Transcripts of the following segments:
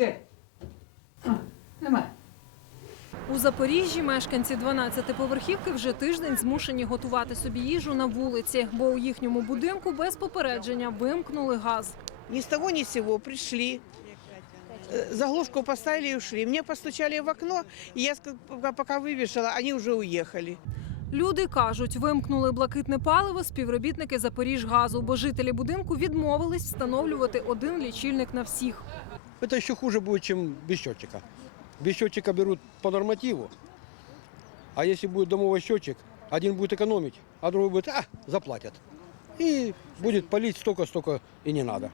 Де? А, немає. У Запоріжжі мешканці 12-поверхівки вже тиждень змушені готувати собі їжу на вулиці, бо у їхньому будинку без попередження вимкнули газ. Ни с того ни с сего пришли. Э, Заглушку поставили и ушли. Мне постучали в окно, и я ска- пока- пока выбежала, они уже уехали. Люди кажуть, вимкнули блакитне паливо співробітники Запоріжгазу, бо жителі будинку відмовились встановлювати один лічильник на всіх. Это еще хуже будет, чем без счетчика. Без счетчика берут по нормативу. А если будет домовой счетчик, один будет экономить, а другой будет, а, заплатят. И будет палить столько, столько и не надо.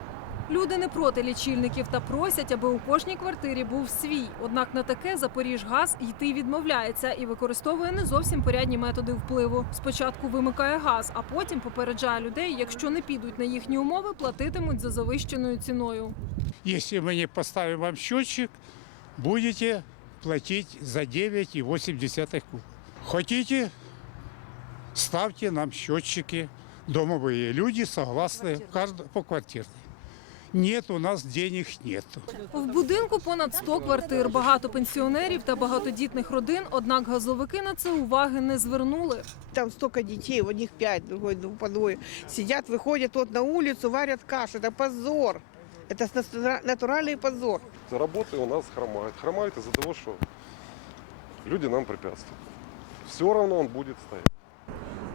Люди не проти лічильників та просять, аби у кожній квартирі був свій. Однак на таке Запоріжгаз йти відмовляється і використовує не зовсім порядні методи впливу. Спочатку вимикає газ, а потім попереджає людей, якщо не підуть на їхні умови, платитимуть за завищеною ціною. Если мы не поставим вам счетчик, будете платить за 9,8 куб. Хотите, ставьте нам счетчики. Домовые люди согласны кажд- по квартирной. Нет, у нас денег нету. В будинку понад 100 квартир, багато пенсіонерів та багатодітних родин. Однак газовики на це уваги не звернули. Там столько детей, у них пять, другой ну, по двое. Сидят, выходят вот на улицу, варят кашу. Это позор. Это натура- натуральный позор. Работы у нас хромают. Хромают из-за того, что люди нам препятствуют. Все равно он будет стоять.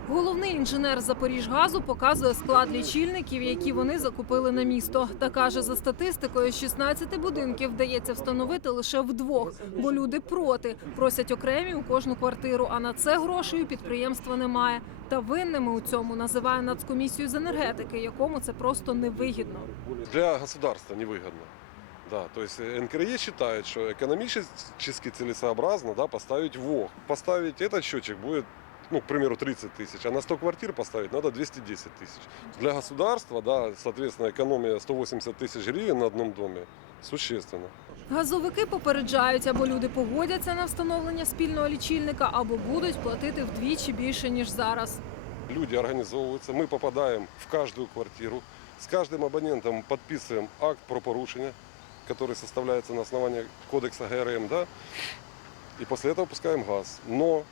Головний інженер Запоріжгазу показує склад лічильників, які вони закупили на місто. Та каже, за статистикою, з 16 будинків вдається встановити лише вдвох, бо люди проти просять окремі у кожну квартиру. А на це грошей у підприємства немає. Та винними у цьому називає нацкомісію з енергетики, якому це просто невигідно. Для государства невыгодно. Да, то есть э, НКРЕ считает, что экономически целесообразно да, поставить ВОГ. Поставить этот счетчик будет, ну, к примеру, 30 тысяч, а на 100 квартир поставить надо 210 тысяч. Для государства, да, соответственно, экономия 180 тысяч гривен на одном доме существенно. Газовики попереджають, або люди погодяться на встановлення спільного лічильника, або будуть платити вдвічі більше ніж зараз. Люди организовываются, мы попадаем в каждую квартиру, с каждым абонентом подписываем акт про порушение, который составляется на основании кодекса ГРМ, да, и после этого пускаем газ. Но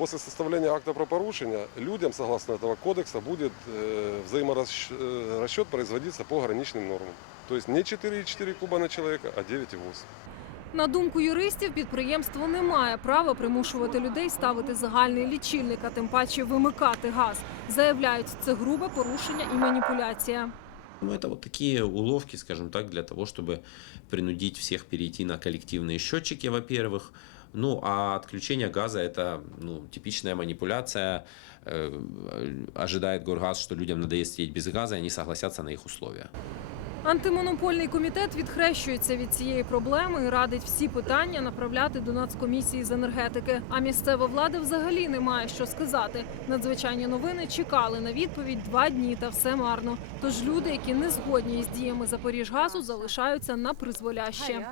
после составления акта про порушение людям, согласно этого кодекса, будет э, взаиморасчет производиться по граничным нормам. То есть не 4,4 куба на человека, а 9,8. На думку юристів, підприємство не має права примушувати людей ставити загальний лічильник, а тим паче вимикати газ. Заявляють, це грубе порушення і маніпуляція. Ну, это вот такие уловки, скажем так, для того, чтобы принудить всех перейти на коллективные счетчики, во-первых. Ну, а отключение газа – это ну, типичная манипуляция. Э, ожидает Горгаз, что людям надоест сидеть без газа, и они согласятся на их условия. Антимонопольний комітет відхрещується від цієї проблеми і радить всі питання направляти до нацкомісії з енергетики. А місцева влада взагалі не має що сказати. Надзвичайні новини чекали на відповідь два дні, та все марно. Тож люди, які не згодні із діями Запоріжгазу, залишаються на призволяще.